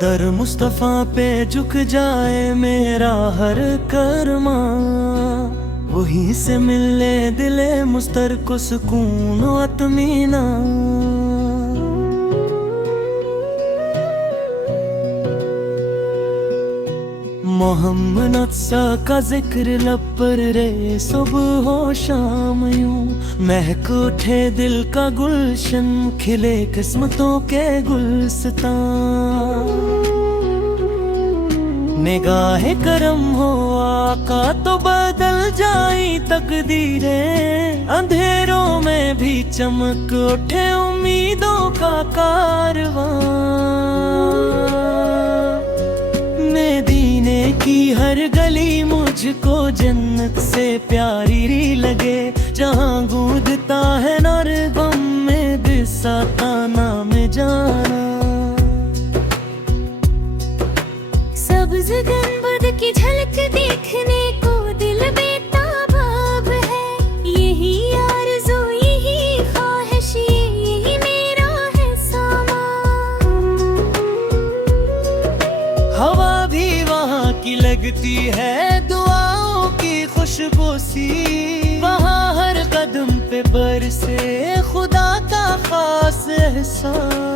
दर मुस्तफा पे झुक जाए मेरा हर कर्मा, वहीं से मिले दिले मुस्तर को सुकून व अतमीना। मोहम्मद सा का जिक्र लब पर रे सुबह हो शाम यूं, महक उठे दिल का गुलशन, खिले किस्मतों के गुलस्तां। निगाहे करम हो आका तो बदल जाई तकदीरें, अंधेरों में भी चमक उठे उम्मीदों का कारवां। मदीने की हर गली मुझको जन्नत से प्यारी लगे, जहाँ गूंजता है नरगम में बिसाता नाम जाना। सब्ज गुंबद की झलक देखने को दिल बेताब है, यही आरज़ू यही ख्वाहिश यही मेरा है सामा। हवा भी वहाँ की लगती है दुआओं की खुशबू सी, वहाँ हर कदम पे बरसे खुदा का खास एहसान।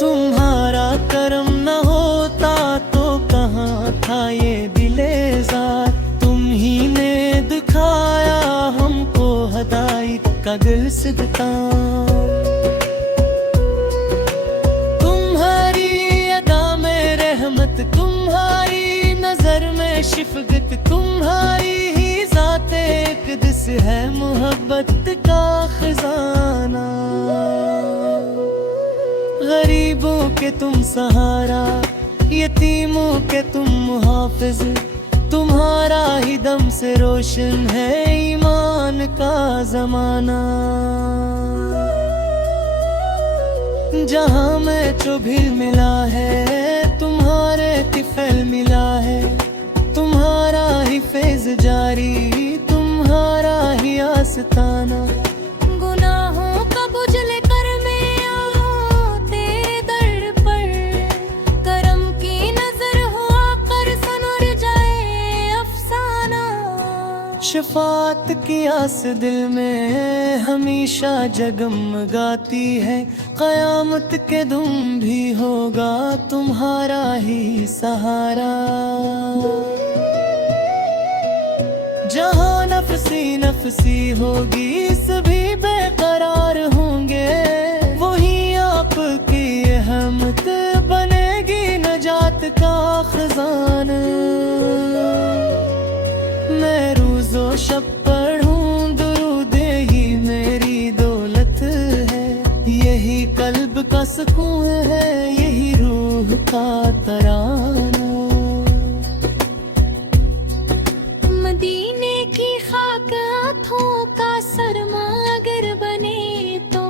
तुम्हारा करम न होता तो कहाँ था ये दिलेज़ार, तुम ही ने दिखाया हमको हदायत का गुलसितां। तुम्हारी नजर में शिफकत, तुम्हारी ही ज़ाते इक़्दिस है मोहब्बत का खजाना। गरीबों के तुम सहारा, यतीमों के तुम मुहाफ़िज़, तुम्हारा ही दम से रोशन है ईमान का ज़माना। जहाँ मैं चुभिल मिला है तुम्हारे तिफल मिला है, तुम्हारा ही फैज़ जारी तुम्हारा ही आस्ताना। गुनाहों का बुझल कर मैं आऊं तेरे दर पर, करम की नजर हुआ कर सनुर जाए अफसाना। शफात की आस दिल में हमेशा जगमगाती है, क़यामत के दुम भी होगा तुम्हारा ही सहारा। जहाँ नफसी नफसी होगी सभी बेकरार होंगे, वहीं आपकी रहमत बनेगी नजात का खजाना। मैं रोज़ो शब पढ़ूं दुरूद ही मेरी दौलत है, यही कल्ब का सुकून है यही रूह का तराना। मदीने की खाक आँखों का सरमा अगर बने तो,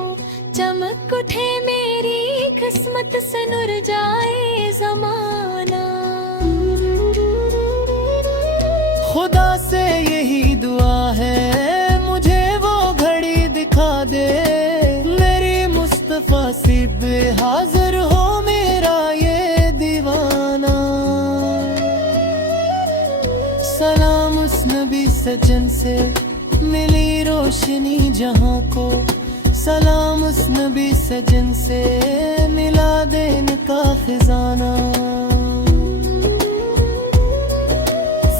चमक उठे मेरी किस्मत से नुर जाए ज़माना। खुदा से यही दुआ है मुझे वो घड़ी दिखा दे, मेरी मुस्तफा सिद्ध हाजिर हो मेरा ये दीवाना। सलाम उस नबी सजन से मिली रोशनी जहाँ को, सलाम उस नबी सजन से मिला दिन का खजाना।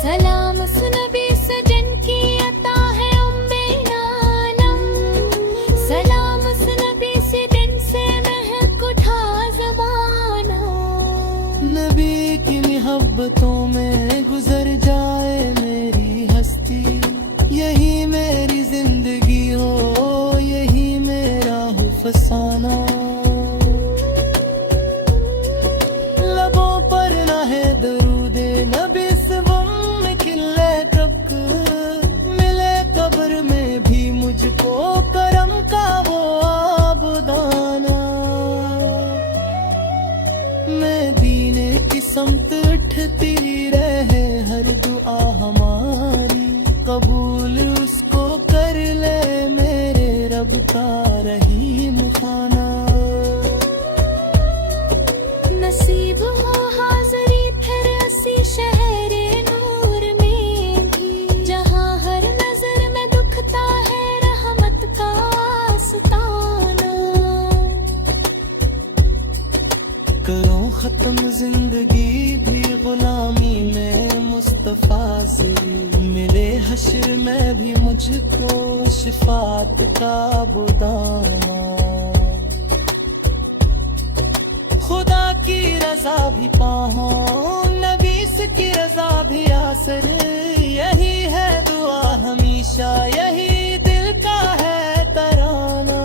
सलाम उस नबी सजन की अता है उम्मे नानम, सलाम उस नबी सजन से महक उठा ज़माना। नबी की मोहब्बतों में गुजर जाए मेरी हस्ती, यही मेरी जिंदगी हो यही मेरा हो फसाना। लबों पर न है दरूदे नबी से बम खिले कब, मिले कब्र में भी मुझको करम का वो आबदाना। मदीने की समत उठती रहे हर दुआ हमारी, कबूल उसको कर ले मेरे रब का रहीम खाना। नसीब हो हाज़री फिर असी शहरे नूर में भी, जहाँ हर नजर में दुखता है रहमत का आस्ताना। करो खत्म जिंदगी भी गुलामी में मुस्तफा से, मिले हश्र में भी मुझको शिफात का बुदाना। खुदा की रजा भी पाऊं नबी की रजा भी आसर, यही है दुआ हमेशा यही दिल का है तराना।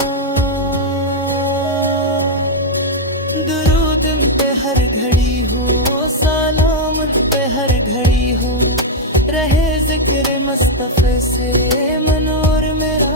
दुरूद पे हर घड़ी हो सलाम पे हर घड़ी हो, रहे जिक्र मुस्तफे से मनोर मेरा